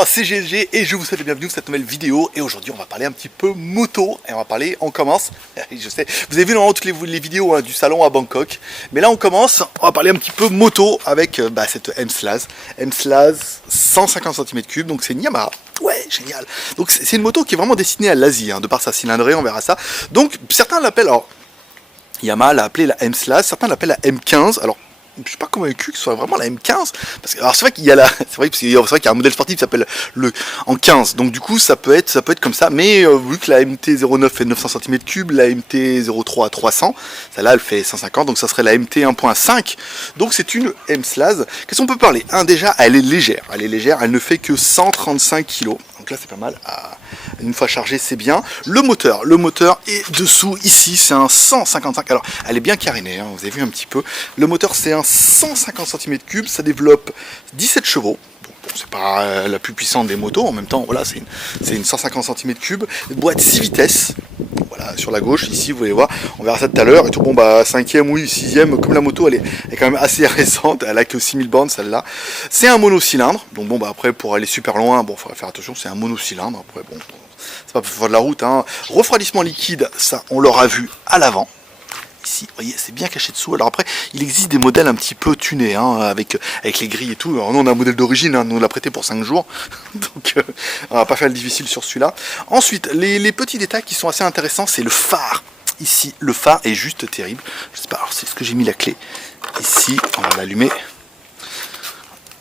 Bonjour, c'est GSG et je vous souhaite la bienvenue dans cette nouvelle vidéo. Et aujourd'hui on va parler un petit peu moto. Et on commence, je sais, vous avez vu normalement toutes les vidéos du salon à Bangkok. Mais là on va parler un petit peu moto avec cette M-Slaz. M-Slaz 150 cm3, donc c'est une Yamaha. Ouais, génial. Donc c'est une moto qui est vraiment destinée à l'Asie, de par sa cylindrée, on verra ça. Donc certains l'appellent, alors Yamaha l'a appelée la M-Slaz, certains l'appellent la M15. Alors je suis pas convaincu que ce soit vraiment la M15 parce que alors c'est vrai qu'il y a c'est vrai qu'il y a un modèle sportif qui s'appelle le en 15, donc du coup ça peut être comme ça, mais vu que la MT-09 fait 900 cm3, la MT-03 à 300, celle-là elle fait 150, donc ça serait la MT 1.5, donc c'est une M-Slaz. Qu'est-ce qu'on peut parler? Déjà elle est légère, elle ne fait que 135 kg, donc là c'est pas mal. Une fois chargé c'est bien. Le moteur est dessous ici, c'est un 155, alors elle est bien carénée, vous avez vu un petit peu. Le moteur c'est un 150 cm3, ça développe 17 chevaux. Bon, c'est pas la plus puissante des motos, en même temps voilà, c'est une 150 cm3, boîte 6 vitesses. Voilà, sur la gauche ici vous allez voir, on verra ça tout à l'heure. Et tout bon, 5e ou 6e, comme la moto elle est quand même assez récente, elle a que 6000 bornes celle-là. C'est un monocylindre, donc après pour aller super loin, il faudra faire attention, c'est un monocylindre. Après bon, c'est pas pour faire de la route, Refroidissement liquide, ça on l'aura vu à l'avant. Ici, vous voyez, c'est bien caché dessous. Alors après, il existe des modèles un petit peu tunés, avec les grilles et tout. Alors nous, on a un modèle d'origine, nous on l'a prêté pour 5 jours. Donc, on va pas faire le difficile sur celui-là. Ensuite, les petits détails qui sont assez intéressants, c'est le phare. Ici, le phare est juste terrible. Je sais pas, alors c'est ce que j'ai mis la clé. Ici, on va l'allumer.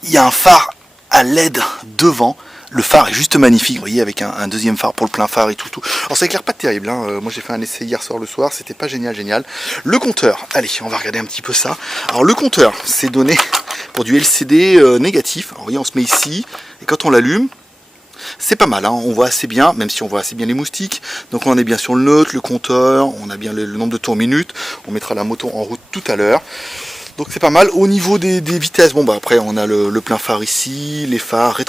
Il y a un phare à LED devant. Le phare est juste magnifique, vous voyez, avec un deuxième phare pour le plein phare et tout. Alors ça éclaire pas terrible, moi j'ai fait un essai hier soir le soir, c'était pas génial. Le compteur, allez, on va regarder un petit peu ça. Alors le compteur, c'est donné pour du LCD négatif. Alors, vous voyez, on se met ici, et quand on l'allume, c'est pas mal, on voit assez bien, même si on voit assez bien les moustiques. Donc on est bien sur le neutre, le compteur, on a bien le nombre de tours minute. On mettra la moto en route tout à l'heure. Donc c'est pas mal. Au niveau des vitesses, après on a le plein phare ici, les phares,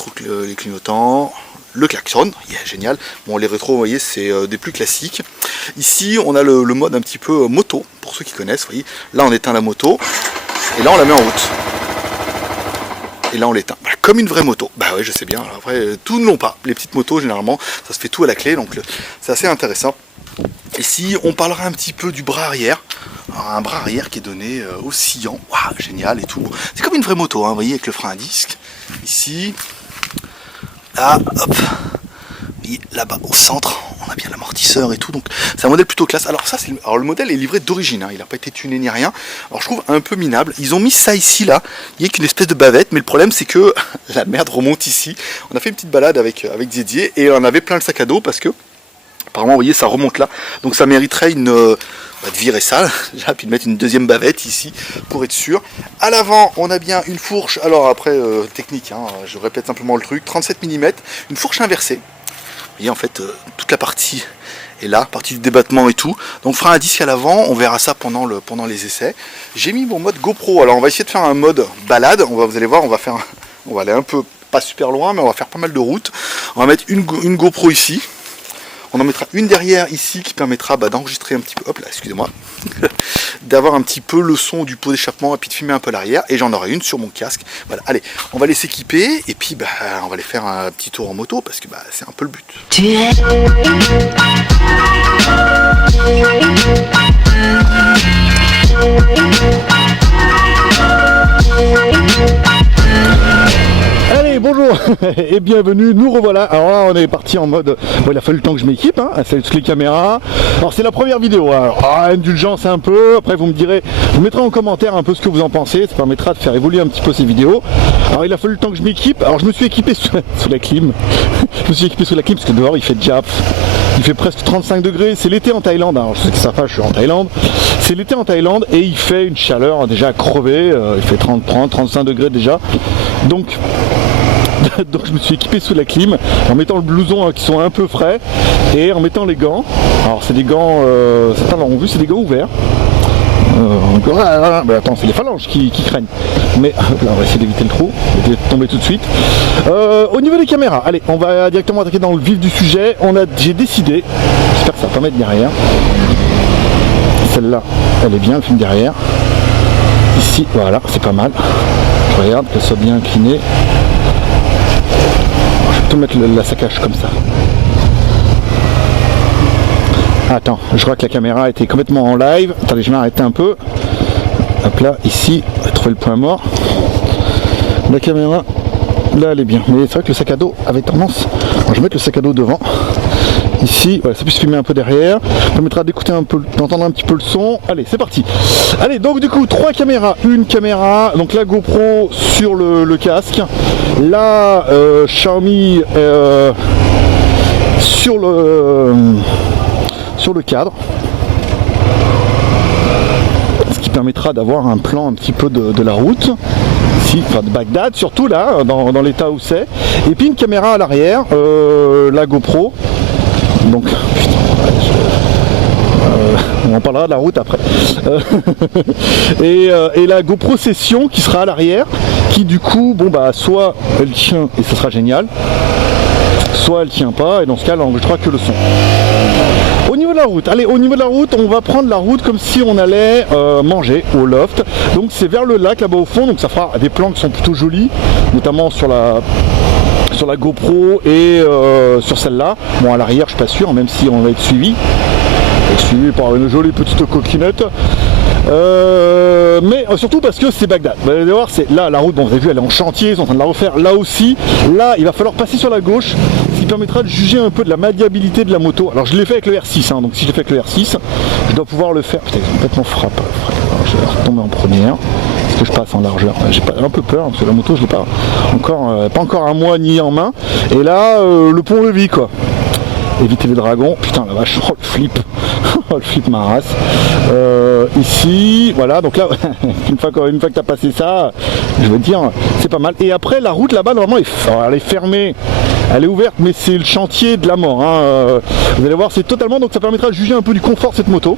les clignotants, le klaxon, génial. Bon, les rétros, vous voyez, c'est des plus classiques. Ici on a le mode un petit peu moto, pour ceux qui connaissent, vous voyez. Là on éteint la moto, et là on la met en route. Et là on l'éteint, comme une vraie moto. Ouais, je sais bien, alors après tous ne l'ont pas. Les petites motos généralement, ça se fait tout à la clé, donc c'est assez intéressant. Ici on parlera un petit peu du bras arrière. Alors, un bras arrière qui est donné oscillant, waouh, génial et tout. C'est comme une vraie moto, vous voyez, avec le frein à disque. Ici, là, hop, vous voyez, là-bas au centre, on a bien l'amortisseur et tout. Donc c'est un modèle plutôt classe. Alors ça, alors le modèle est livré d'origine, il n'a pas été tuné ni rien. Alors je trouve un peu minable. Ils ont mis ça ici, là, il n'y a qu'une espèce de bavette, mais le problème c'est que la merde remonte ici. On a fait une petite balade avec Didier et on avait plein le sac à dos parce que apparemment, vous voyez, ça remonte là. Donc ça mériterait de virer ça, là, puis de mettre une deuxième bavette ici, pour être sûr. À l'avant, on a bien une fourche, alors après, technique, je répète simplement le truc, 37 mm, une fourche inversée. Vous voyez, en fait, toute la partie est là, partie du débattement et tout. Donc frein à disque à l'avant, on verra ça pendant les essais. J'ai mis mon mode GoPro, alors on va essayer de faire un mode balade, vous allez voir, on va aller un peu, pas super loin, mais on va faire pas mal de routes. On va mettre une GoPro ici. On en mettra une derrière ici qui permettra d'enregistrer un petit peu, hop là, excusez-moi, d'avoir un petit peu le son du pot d'échappement et puis de filmer un peu l'arrière. Et j'en aurai une sur mon casque. Voilà, allez, on va les s'équiper et puis on va aller faire un petit tour en moto parce que c'est un peu le but. Bonjour et bienvenue, nous revoilà. Alors là on est parti en mode, il a fallu le temps que je m'équipe, c'est toutes les caméras. Alors c'est la première vidéo, alors indulgence un peu, après vous me direz, vous mettrez en commentaire un peu ce que vous en pensez, ça permettra de faire évoluer un petit peu ces vidéos. Alors il a fallu le temps que je m'équipe, alors je me suis équipé sous la clim, je me suis équipé sous la clim parce que dehors il fait déjà, il fait presque 35 degrés, c'est l'été en Thaïlande, alors je sais que ça va, je suis en Thaïlande, c'est l'été en Thaïlande et il fait une chaleur déjà à crever, il fait 35 degrés déjà, donc je me suis équipé sous la clim en mettant le blouson qui sont un peu frais et en mettant les gants. Alors c'est des gants, certains l'auront vu, c'est des gants ouverts. Attends, c'est les phalanges qui craignent. Mais là on va essayer d'éviter le trou, de tomber tout de suite. Au niveau des caméras, allez, on va directement attaquer dans le vif du sujet. J'ai décidé, j'espère que ça va pas mettre derrière. Celle-là, elle est bien, elle filme derrière. Ici, voilà, c'est pas mal. Je regarde qu'elle soit bien inclinée. On peut mettre la saccage comme ça. Attends, je crois que la caméra était complètement en live. Attendez, je vais m'arrêter un peu. Hop là, ici, on va trouver le point mort. La caméra, là, elle est bien. Mais c'est vrai que le sac à dos avait tendance... Alors, je vais mettre le sac à dos devant. Ici, voilà, ça peut se filmer un peu derrière. Ça permettra d'écouter un peu, d'entendre un petit peu le son. Allez, c'est parti. Allez, donc du coup, 3 caméras. Une caméra, donc la GoPro sur le casque. La Xiaomi sur le cadre. Ce qui permettra d'avoir un plan un petit peu de la route. Ici, enfin de Bagdad, surtout là, dans l'état où c'est. Et puis une caméra à l'arrière, la GoPro. Donc, putain, on en parlera de la route après. Et la GoPro Session qui sera à l'arrière, qui du coup, bon bah, soit elle tient et ce sera génial, soit elle tient pas, et dans ce cas, elle n'enregistrera que le son. Au niveau de la route, allez, au niveau de la route, on va prendre la route comme si on allait manger au loft. Donc c'est vers le lac là-bas au fond, donc ça fera des plans qui sont plutôt jolis, notamment sur la GoPro et sur celle-là. Bon, à l'arrière, je suis pas sûr, même si on va être suivi. Suivi par une jolie petite coquinette. Mais surtout parce que c'est Bagdad. Vous allez voir, c'est là la route, bon, vous avez vu, elle est en chantier, ils sont en train de la refaire là aussi. Là, il va falloir passer sur la gauche, ce qui permettra de juger un peu de la maniabilité de la moto. Alors je l'ai fait avec le R6, hein, donc si je l'ai fait avec le R6, je dois pouvoir le faire. Putain, ils sont complètement frappés. Je vais retomber en première. Est-ce que je passe en largeur? J'ai un peu peur parce que la moto, je l'ai pas encore à moi ni en main. Et là, le pont-levis quoi. Éviter les dragons, putain la vache, oh le flip, oh le flip ma race. Ici, voilà, donc là, une fois que tu as passé ça, je veux dire, c'est pas mal. Et après, la route là-bas, normalement, elle est fermée, elle est ouverte, mais c'est le chantier de la mort. Hein. Vous allez voir, c'est totalement, donc ça permettra de juger un peu du confort de cette moto.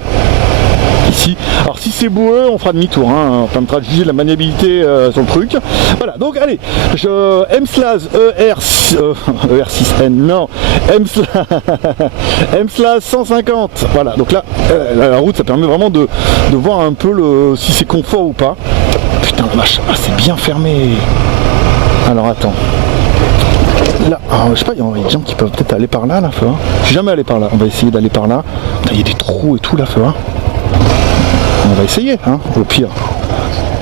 Ici. Alors si c'est boueux, on fera demi-tour, hein. On permettra de juger la maniabilité sur le truc. Voilà, donc allez, M/ER6N, non, M/150, voilà, donc là, la route, ça permet vraiment de voir un peu si c'est confort ou pas. Putain la vache, ah, c'est bien fermé. Alors attends. Là, je sais pas, il y a des gens qui peuvent peut-être aller par là, feu. Hein. Je suis jamais allé par là, on va essayer d'aller par là. Il y a des trous et tout là, feu. Hein. On va essayer, hein, au pire.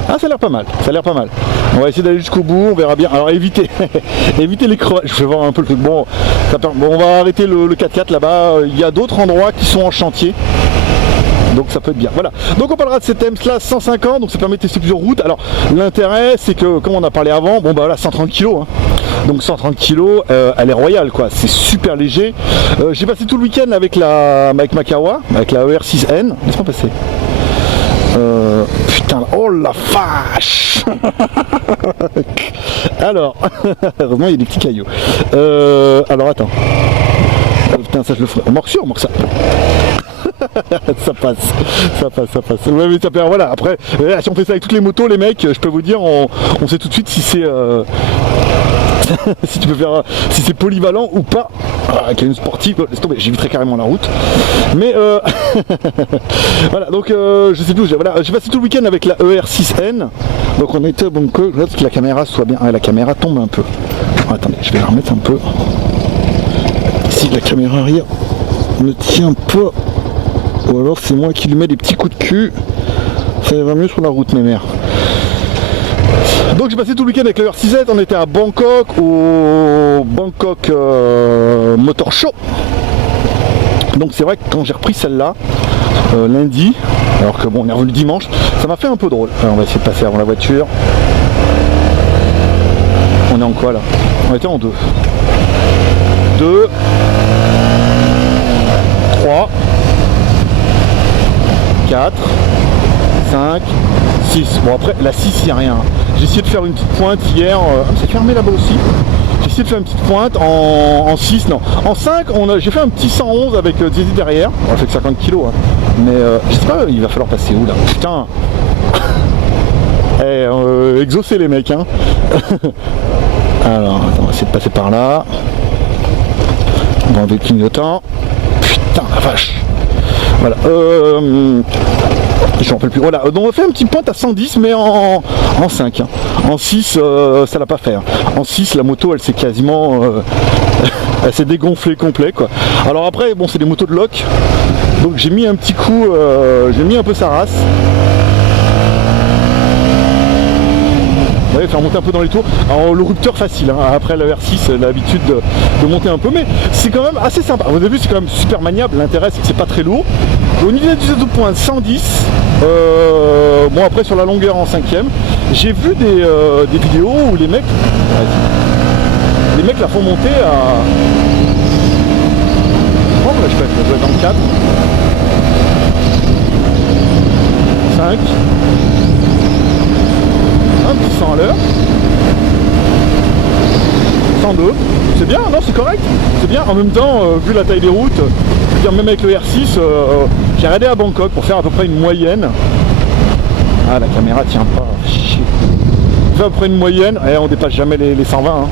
Ah, ça a l'air pas mal, ça a l'air pas mal. On va essayer d'aller jusqu'au bout, on verra bien. Alors évitez, évitez les crevages. Je vais voir un peu le truc. Bon, on va arrêter le 4x4 là-bas. Il y a d'autres endroits qui sont en chantier. Donc ça peut être bien. Voilà. Donc on parlera de cette M/Slash 150. Donc ça permet de tester plusieurs routes. Alors l'intérêt, c'est que, comme on a parlé avant, bon bah là 130 kg. Hein. Donc 130 kg, elle est royale quoi. C'est super léger. J'ai passé tout le week-end avec ma Kawa, avec la ER6N. Laisse-moi passer. Putain, oh la vache. Alors, heureusement il y a des petits cailloux. Alors attends. Putain, ça je le ferai. On marque sur, on marque ça. Ça passe. Ouais, mais ça perd, voilà. Après, si on fait ça avec toutes les motos, les mecs, je peux vous dire, on sait tout de suite si c'est si tu peux faire, si c'est polyvalent ou pas. Avec une sportive, laisse tomber, j'éviterai carrément la route. Mais voilà, donc je sais plus. Voilà, j'ai passé tout le week-end avec la ER6N. Donc on était bon que la caméra soit bien. Ah, la caméra tombe un peu. Attendez, je vais la remettre un peu. Si la caméra arrière ne tient pas. Ou alors c'est moi qui lui mets des petits coups de cul. Ça va mieux sur la route, mes mères. Donc j'ai passé tout le week-end avec le R6Z. On était à Bangkok, au Bangkok Motor Show. Donc c'est vrai que quand j'ai repris celle-là, lundi, alors que bon, on est revenu dimanche, ça m'a fait un peu drôle. Alors on va essayer de passer avant la voiture. On est en quoi là? On était en 2. 2, 3, 4, 5, 6. Bon après la 6 il n'y a rien. J'ai essayé de faire une petite pointe hier. C'est fermé là-bas aussi. J'ai essayé de faire une petite pointe en 6, non. En 5, j'ai fait un petit 111 avec Zizi derrière. On a fait que 50 kg. Hein. Mais je sais pas, il va falloir passer où là. Putain. Exaucer les mecs. Hein. Alors, attends, on va essayer de passer par là. On va enlever le clignotant. Putain la vache. Voilà. Je me rappelle plus. Voilà, donc on fait un petit point à 110 mais en 5. Hein. En 6, ça l'a pas fait. Hein. En 6, la moto elle s'est quasiment... elle s'est dégonflée complet quoi. Alors après, bon c'est des motos de loc. Donc j'ai mis un petit coup, j'ai mis un peu sa race. Ouais, faire monter un peu dans les tours. Alors le rupteur facile, hein. Après le R6, l'habitude de monter un peu, mais c'est quand même assez sympa. Au début c'est quand même super maniable, l'intérêt c'est que c'est pas très lourd. Au niveau du point 110, bon après sur la longueur en 5ème, j'ai vu des vidéos où les mecs la font monter à... Oh là je dois être dans 4, 5, un petit 100 à l'heure, 102, c'est bien, non c'est correct, c'est bien, en même temps, vu la taille des routes, je veux dire, même avec le R6, j'ai arrêté à Bangkok pour faire à peu près une moyenne. Ah la caméra tient pas, chier. On fait à peu près une moyenne, et on dépasse jamais les 120. Hein.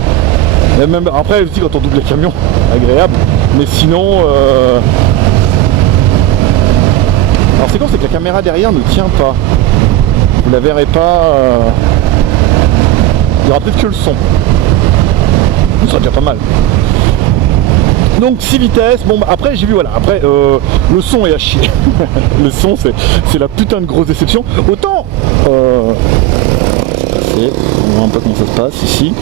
Et même, après aussi quand on double les camions, agréable, mais sinon... Alors c'est con, c'est que la caméra derrière ne tient pas. Vous la verrez pas, il y aura peut-être que le son. Ce sera déjà pas mal. Donc 6 vitesses, bon bah, après j'ai vu voilà, après le son est à chier. Le son c'est la putain de grosse déception. Autant on voit un peu comment ça se passe ici.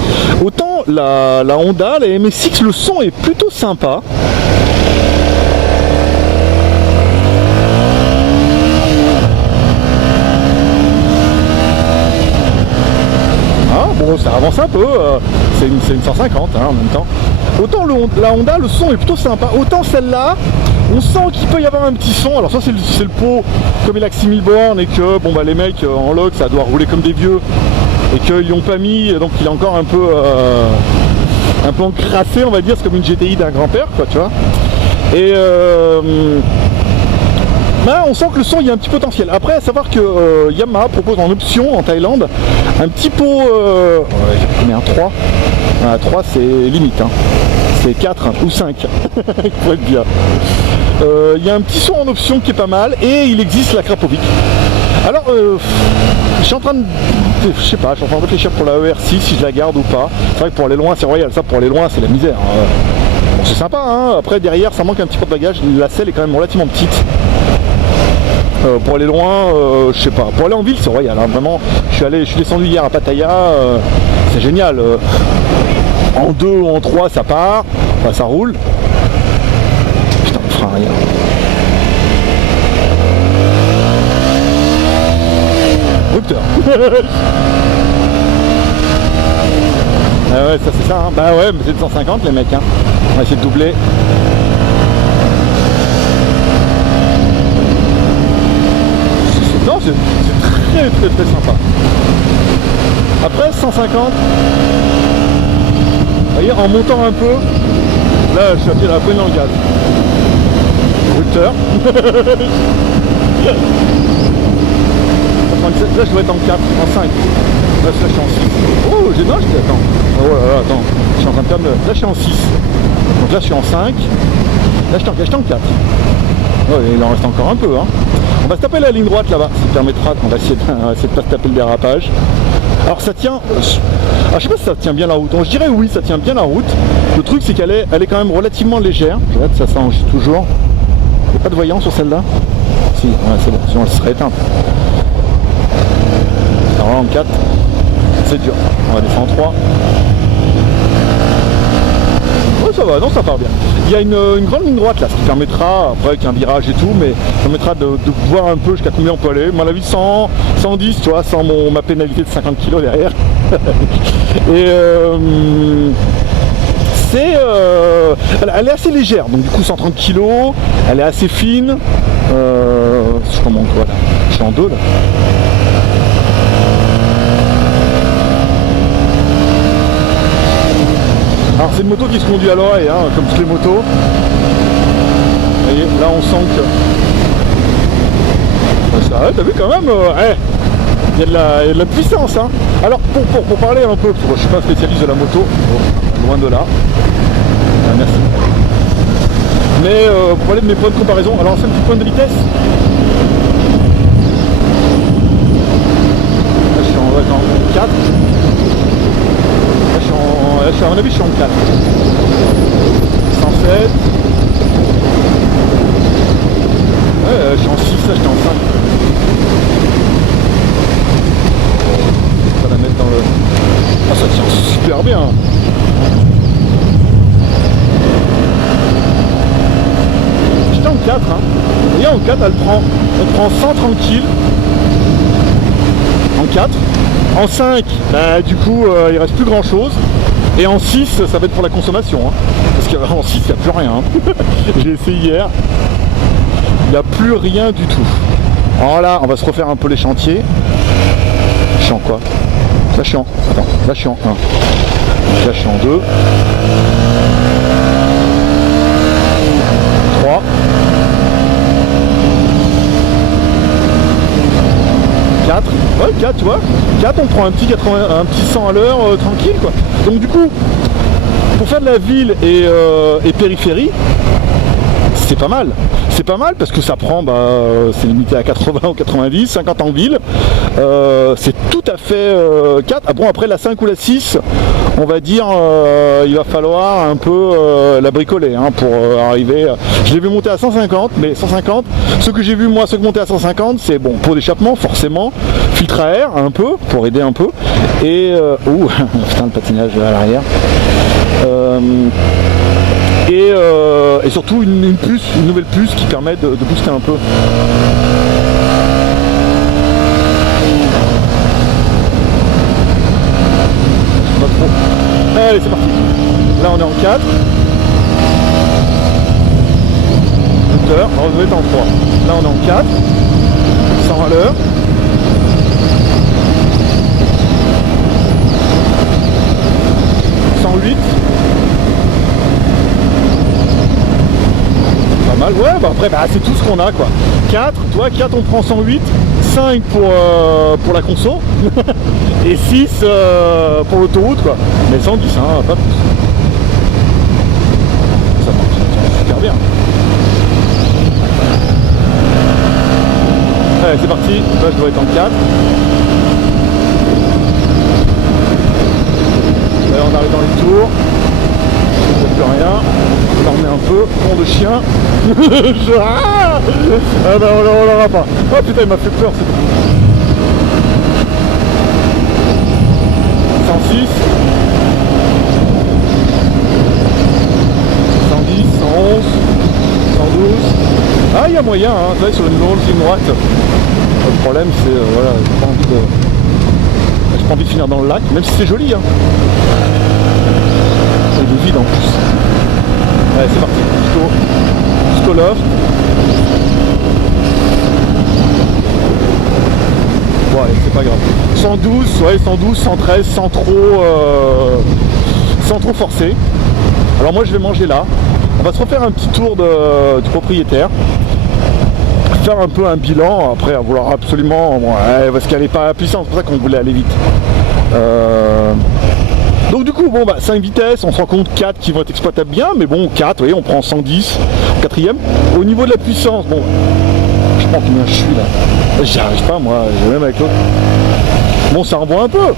Autant la Honda, la MSX, le son est plutôt sympa. Bon, ça avance un peu, c'est une 150 hein, en même temps. Autant la Honda, le son est plutôt sympa. Autant celle-là, on sent qu'il peut y avoir un petit son. Alors soit c'est le pot, comme il a que 6000 bornes et que bon bah les mecs en log ça doit rouler comme des vieux et qu'ils l'ont pas mis, donc il est encore un peu encrassé on va dire, c'est comme une GTI d'un grand-père quoi tu vois. Et là, on sent que le son, il y a un petit potentiel. Après, à savoir que Yamaha propose en option en Thaïlande un petit pot. J'ai pris un 3. Un 3, c'est limite. Hein. C'est 4 ou 5. Il faut être bien. Il y a un petit son en option qui est pas mal. Et il existe la Krapovic. Alors, je suis en train de. Je sais pas, je suis en train de réfléchir pour la ER6 si je la garde ou pas. C'est vrai que pour aller loin, c'est royal. Ça, pour aller loin, c'est la misère. Bon, c'est sympa. Hein. Après, derrière, ça manque un petit peu de bagage. La selle est quand même relativement petite. Pour aller loin, je sais pas. Pour aller en ville, c'est royal. Hein. Vraiment, je suis descendu hier à Pattaya. C'est génial. En 2 ou en 3, ça part. Enfin, ça roule. Putain, le frein, rien. Rupteur. Ah ouais, ça c'est ça. Hein. Bah ouais, mais c'est 250 les mecs. Hein. On va essayer de doubler. Non, c'est très sympa. Après 150, vous voyez, en montant un peu, là je suis appuyé à la poignée dans le gaz. Rupteur. Là je dois être en 4, en 5. Là je suis en 6. Oh, j'ai non, j'étais attends. Oh là là, attends. Je suis en train de perdre. Là je suis en 6. Donc là je suis en 5. Là je suis en 4. Ouais, il en reste encore un peu. Hein. On va se taper la ligne droite là-bas. Ça permettra qu'on va essayer de pas se taper le dérapage. Alors ça tient. Alors, je sais pas si ça tient bien la route. Donc, je dirais oui, ça tient bien la route. Le truc c'est qu'elle est quand même relativement légère. Je regarde, ça s'enregistre toujours. Il n'y a pas de voyant sur celle-là. Si, ouais, c'est bon, sinon elle serait éteinte. Alors en 4, c'est dur. On va descendre en 3. Ouais, ça va, non, ça part bien. Il y a une grande ligne droite là, ce qui permettra, après avec un virage et tout, mais ça permettra de voir un peu jusqu'à combien on peut aller. Moi, à la vie 100, 110, tu vois, sans ma pénalité de 50 kg derrière. Et elle est assez légère, donc du coup 130 kg, elle est assez fine. Je commande quoi là? Je suis en 2 là. Alors c'est une moto qui se conduit à l'oreille, hein, comme toutes les motos. Vous voyez, là on sent que... Ça, t'as vu quand même, il y a de la puissance. Hein. Alors pour parler un peu, je ne suis pas spécialiste de la moto, loin de là. Merci. Mais pour parler de mes points de comparaison, alors c'est un petit point de vitesse. à mon avis je suis en 4. 107. Ouais, je suis en 6, là j'étais en 5. On va la mettre dans le... Ah, ça tient super bien. J'étais en 4, hein. Et en 4, on prend 100 tranquille. En 4. En 5, bah, du coup, il reste plus grand chose. Et en 6, ça va être pour la consommation. Hein. Parce qu'en 6, il n'y a plus rien. Hein. J'ai essayé hier. Il n'y a plus rien du tout. Alors là, on va se refaire un peu les chantiers. Je suis en quoi? Là, je suis en... Attends, là, je suis en 1. Donc là, je suis en 2. 3. 4. Ouais, 4, tu vois. 4, on prend un petit 100 à l'heure, tranquille, quoi. Donc du coup, pour faire de la ville et périphérie, c'est pas mal. C'est pas mal parce que ça prend, c'est limité à 80 ou 90, 50 en ville. C'est tout à fait 4. Ah bon, après la 5 ou la 6, on va dire, il va falloir un peu la bricoler hein, pour arriver. Je l'ai vu monter à 150, mais 150, ce que j'ai vu moi, ceux qui montaient à 150, c'est bon, pot d'échappement, forcément, filtre à air un peu, pour aider un peu, et... ouh, putain, le patinage à l'arrière. Et surtout une nouvelle puce qui permet de booster un peu. Pas trop. Allez, c'est parti. Là on est en 4. Moteur, on va être en 3. Là on est en 4. 100 à l'heure. 108. Pas mal, ouais, après c'est tout ce qu'on a quoi. 4, toi 4 on prend 108, 5 pour la conso et 6 pour l'autoroute quoi. Mais 110 hein, pas plus. Ça marche super bien. Allez c'est parti, là je dois être en 4. Là on arrive dans les tours. Plus rien, là on est un peu fond de chien. Ah bah on l'aura pas. Oh putain il m'a fait peur. 106 110, 111 112. Ah il y a moyen hein, là sur une longue ligne droite. Le problème c'est voilà, j'ai pas envie de finir dans le lac, même si c'est joli hein. Il est vide en plus. Allez c'est parti, jusqu'au loft. Ouais c'est pas grave. 112, ouais 112, 113, sans trop forcer. Alors moi je vais manger là. On va se refaire un petit tour du propriétaire. Faire un peu un bilan, après à vouloir absolument. Bon, ouais, parce qu'elle n'est pas puissante, c'est pour ça qu'on voulait aller vite. Donc du coup, bon 5 vitesses, on se rend compte 4 qui vont être exploitables bien, mais bon 4, vous voyez, on prend 110 au quatrième. Au niveau de la puissance, bon, je prends combien je suis là. J'y arrive pas moi, même avec l'autre. Bon ça envoie un peu.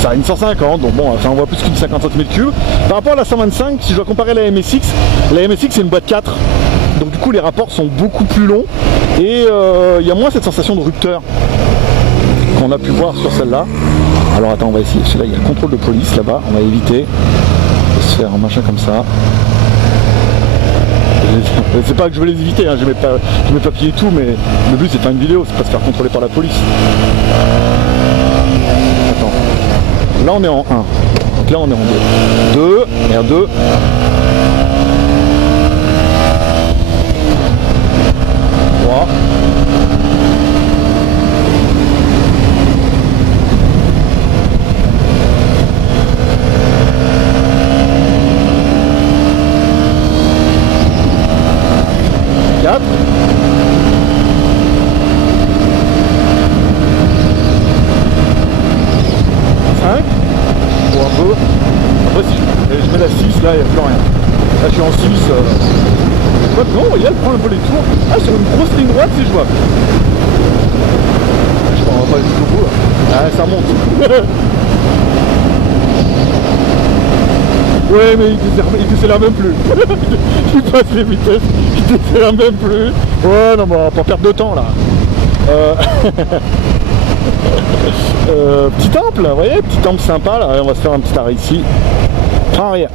Ça a une 150, donc bon, ça envoie plus qu'une 50 cm3. Par rapport à la 125, si je dois comparer la MSX c'est une boîte 4. Donc du coup les rapports sont beaucoup plus longs et il y a moins cette sensation de rupteur qu'on a pu voir sur celle-là. Alors attends, on va essayer. Celui-là, il y a le contrôle de police là-bas. On va éviter de se faire un machin comme ça. C'est pas que je veux les éviter, hein. J'ai mes papiers et tout, mais le but c'est de faire une vidéo, c'est pas de se faire contrôler par la police. Attends. Là on est en 1. Donc là on est en 2. 2, R2. 3. 4. 5. Bon, un peu. Après, si je mets la 6, là, il n'y a plus rien. Là, je suis en 6. Non, il y a le prend un peu les tours. Ah, sur une grosse ligne droite, c'est jouable. Je crois qu'on va pas aller jusqu'au bout. Là. Ah, ça monte. Ouais, mais il décélère même plus. Il passe les vitesses, il décélère même plus. Ouais, non, mais on va pas perdre de temps là. Petit temple, vous voyez, petit temple sympa là. On va se faire un petit arrêt ici. Frein arrière.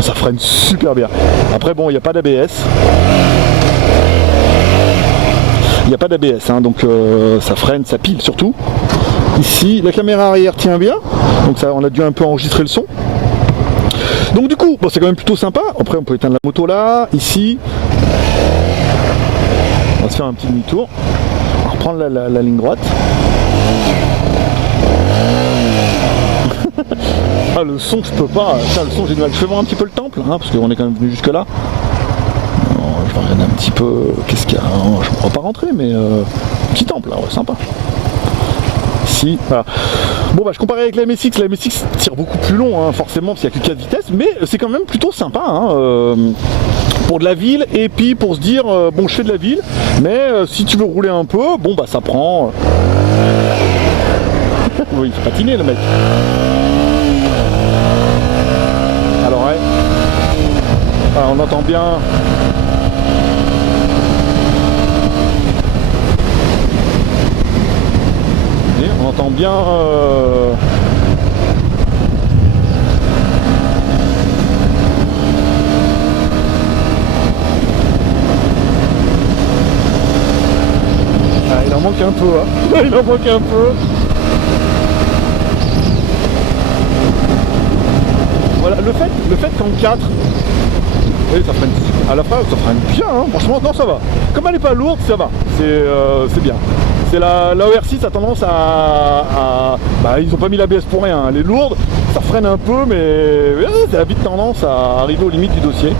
Ça freine super bien. Après, bon, il n'y a pas d'ABS. Il n'y a pas d'ABS, hein, donc ça freine, ça pile surtout. Ici, la caméra arrière tient bien, donc ça, on a dû un peu enregistrer le son. Donc du coup, bon, c'est quand même plutôt sympa. Après, on peut éteindre la moto là, ici. On va se faire un petit demi-tour. On va reprendre la ligne droite. Ah, le son, je peux pas. Ça, le son, j'ai du mal. Je fais voir un petit peu le temple, hein, parce qu'on est quand même venu jusque là. Je vais regarder un petit peu. Qu'est-ce qu'il y a? Je ne pourrais pas rentrer, mais petit temple, là, ouais, sympa. Ici, voilà. Bon, bah, je comparais avec la MSX. La MSX tire beaucoup plus long, hein, forcément, parce qu'il n'y a que 4 vitesses, mais c'est quand même plutôt sympa, hein, pour de la ville, et puis pour se dire, bon, je fais de la ville, mais si tu veux rouler un peu, bon, bah, ça prend. Oui, il fait patiner, le mec. Alors, ouais. Ah, on entend bien. On entend bien. Ah, il en manque un peu, hein. Il en manque un peu. Voilà, le fait qu'en 4, oui, ça freine à la fin, ça freine bien, hein. Franchement, non, ça va. Comme elle n'est pas lourde, ça va, c'est bien. C'est la OR6 a tendance bah, ils ont pas mis l'ABS pour rien, elle est lourde, ça freine un peu, mais ça a vite tendance à arriver aux limites du dossier.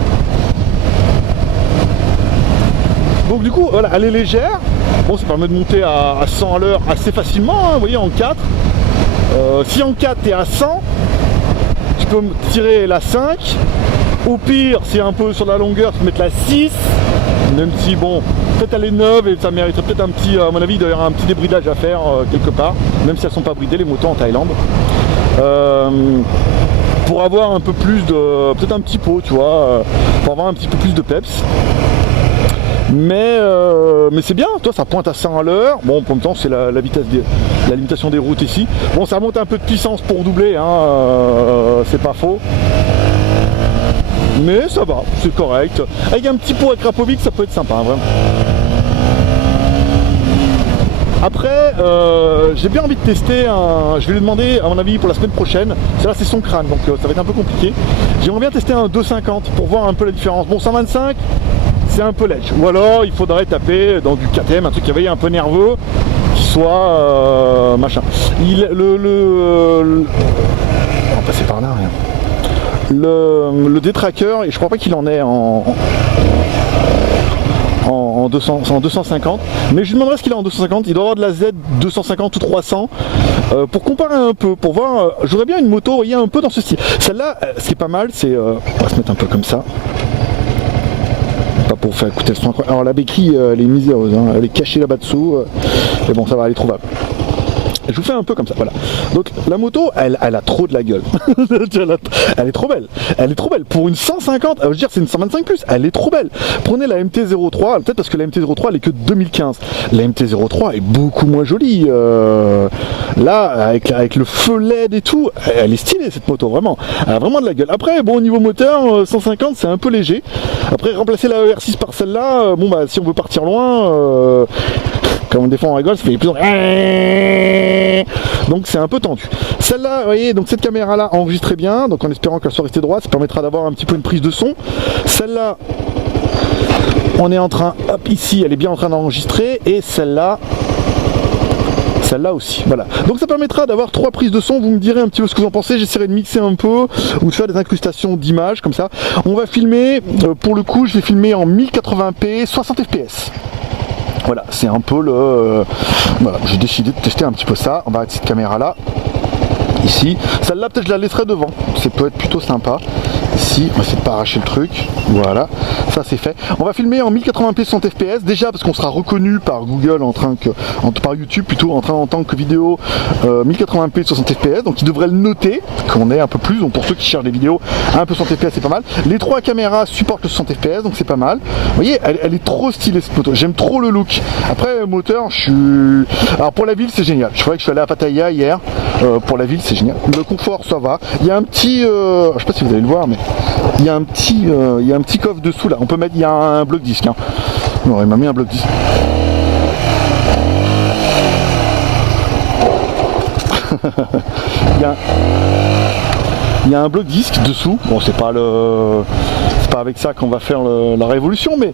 Donc du coup, voilà, elle est légère, bon, ça permet de monter à 100 à l'heure assez facilement, hein, vous voyez, en 4. Si en 4 t'es à 100, tu peux tirer la 5, au pire, si un peu sur la longueur, tu peux mettre la 6, même si, bon, peut-être elle est neuve et ça mériterait peut-être un petit, à mon avis, il doit y avoir un petit débridage à faire quelque part, même si elles sont pas bridées, les motos en Thaïlande. Pour avoir un peu plus de, peut-être un petit pot, tu vois, pour avoir un petit peu plus de peps. Mais c'est bien, toi ça pointe à 100 à l'heure. Bon, en même temps c'est la vitesse la limitation des routes ici. Bon, ça monte un peu de puissance pour doubler, hein, c'est pas faux. Mais ça va, c'est correct. Avec un petit pot à Krapovic, ça peut être sympa, hein, vraiment. Après, j'ai bien envie de tester je vais lui demander, à mon avis, pour la semaine prochaine. Là, c'est son crâne, donc ça va être un peu compliqué. J'aimerais bien tester un 250 pour voir un peu la différence. Bon, 125, c'est un peu léger. Ou alors, il faudrait taper dans du KTM, un truc qui avait un peu nerveux, qui soit machin. On va passer par là, rien. Le détraqueur, et je crois pas qu'il en est en 250, mais je lui demanderai ce qu'il a en 250. Il doit avoir de la Z 250 ou 300 pour comparer un peu, pour voir. J'aurais bien une moto, vous voyez, un peu dans ce style. Celle-là, ce qui est pas mal, c'est on va se mettre un peu comme ça, pas pour faire écouter le son. Alors la béquille, elle est miséreuse, hein, elle est cachée là-bas dessous, mais bon, ça va, elle est trouvable. Je vous fais un peu comme ça, voilà. Donc la moto, elle a trop de la gueule. Elle est trop belle. Elle est trop belle. Pour une 150, je veux dire c'est une 125 plus, elle est trop belle. Prenez la MT-03, peut-être parce que la MT-03 elle est que de 2015. La MT-03 est beaucoup moins jolie. Là, avec le feu LED et tout, elle est stylée cette moto, vraiment. Elle a vraiment de la gueule. Après, bon, au niveau moteur, 150 c'est un peu léger. Après, remplacer la ER6 par celle-là, bon bah si on veut partir loin, comme des fois on rigole, ça fait plus. Donc c'est un peu tendu. Celle-là, vous voyez, donc cette caméra-là enregistre bien, donc en espérant qu'elle soit restée droite, ça permettra d'avoir un petit peu une prise de son. Celle-là, on est en train, hop, ici, elle est bien en train d'enregistrer, et celle-là aussi, voilà. Donc ça permettra d'avoir 3 prises de son, vous me direz un petit peu ce que vous en pensez, j'essaierai de mixer un peu, ou de faire des incrustations d'images, comme ça. On va filmer, pour le coup, je vais filmer en 1080p, 60 fps. Voilà, c'est un peu le... voilà, j'ai décidé de tester un petit peu ça. On va arrêter cette caméra là. Ici. Celle-là, peut-être je la laisserai devant. Ça peut être plutôt sympa. Ici, on va essayer de pas arracher le truc. Voilà. ça c'est fait. On va filmer en 1080p 60 fps, déjà parce qu'on sera reconnu par Google par YouTube plutôt en tant que vidéo 1080p 60 fps, donc ils devraient le noter, qu'on est un peu plus, donc pour ceux qui cherchent des vidéos un peu 60 fps c'est pas mal. Les 3 caméras supportent le 60 fps, donc c'est pas mal. Vous voyez, elle est trop stylée cette moto, j'aime trop le look. Après moteur, alors pour la ville c'est génial, je crois que je suis allé à Pattaya hier, pour la ville c'est génial. Le confort ça va, il y a un petit, je sais pas si vous allez le voir, mais il y a un petit coffre dessous là, on peut mettre, il y a un bloc disque, hein. Non, il m'a mis un bloc disque. il y a un bloc disque dessous. Bon, c'est pas avec ça qu'on va faire la révolution, mais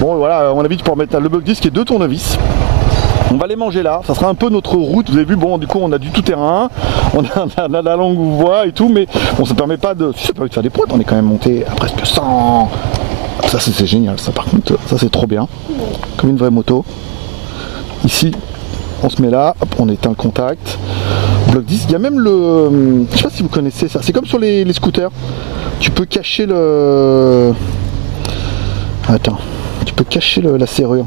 bon voilà, à mon avis tu peux mettre le bloc disque et 2 tournevis. On va les manger là, ça sera un peu notre route. Vous avez vu, bon, du coup, on a du tout-terrain, on a la longue voie et tout, mais bon, ça permet pas de faire des pointes. On est quand même monté à presque 100. Ça, c'est génial, ça, par contre, ça, c'est trop bien. Comme une vraie moto. Ici, on se met là, hop, on éteint le contact. Bloc 10, il y a même le... Je sais pas si vous connaissez ça, c'est comme sur les scooters. Tu peux cacher le... Attends, tu peux cacher la serrure.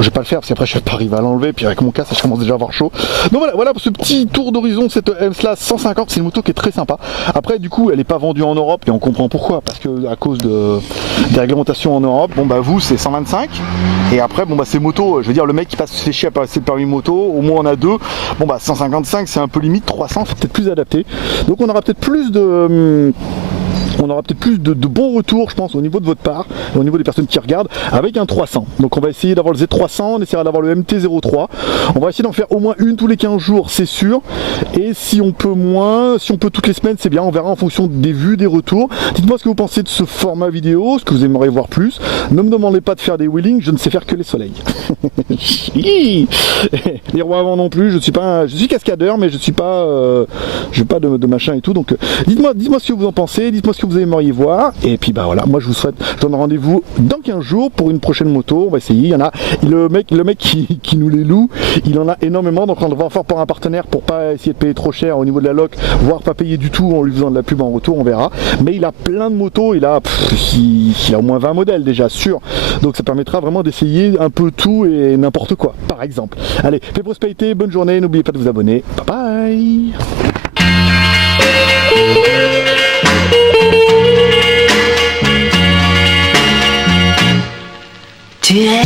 Je vais pas le faire parce qu'après je vais pas arriver à l'enlever, puis avec mon casque je commence déjà à avoir chaud. Donc voilà pour ce petit tour d'horizon, cette M-Slash 150, c'est une moto qui est très sympa. Après du coup elle n'est pas vendue en Europe et on comprend pourquoi, parce que à cause des réglementations en Europe, bon bah vous c'est 125, et après bon bah ces motos, je veux dire le mec qui passe ses chiens à passer le permis moto, au moins on a 2, bon bah 155 c'est un peu limite, 300 c'est peut-être plus adapté. Donc on aura peut-être plus de... de bons retours, je pense, au niveau de votre part, et au niveau des personnes qui regardent, avec un 300. Donc on va essayer d'avoir le Z300, on essaiera d'avoir le MT-03. On va essayer d'en faire au moins une tous les 15 jours, c'est sûr. Et si on peut moins, si on peut toutes les semaines, c'est bien. On verra en fonction des vues, des retours. Dites-moi ce que vous pensez de ce format vidéo, ce que vous aimeriez voir plus. Ne me demandez pas de faire des wheelings, je ne sais faire que les soleils. Les rois avant non plus, je suis cascadeur, mais je suis pas, je n'ai pas de machin et tout. Donc dites-moi ce que vous en pensez, dites-moi ce que vous aimeriez voir, et puis bah voilà, moi je vous souhaite, je donne rendez-vous dans 15 jours pour une prochaine moto. On va essayer, il y en a, le mec qui nous les loue, il en a énormément, donc on va en faire pour un partenaire pour pas essayer de payer trop cher au niveau de la loc, voire pas payer du tout en lui faisant de la pub en retour, on verra. Mais il a plein de motos, il a au moins 20 modèles déjà, sûr, donc ça permettra vraiment d'essayer un peu tout et n'importe quoi, par exemple. Allez, paix prospérité, bonne journée, n'oubliez pas de vous abonner, bye bye. Tu es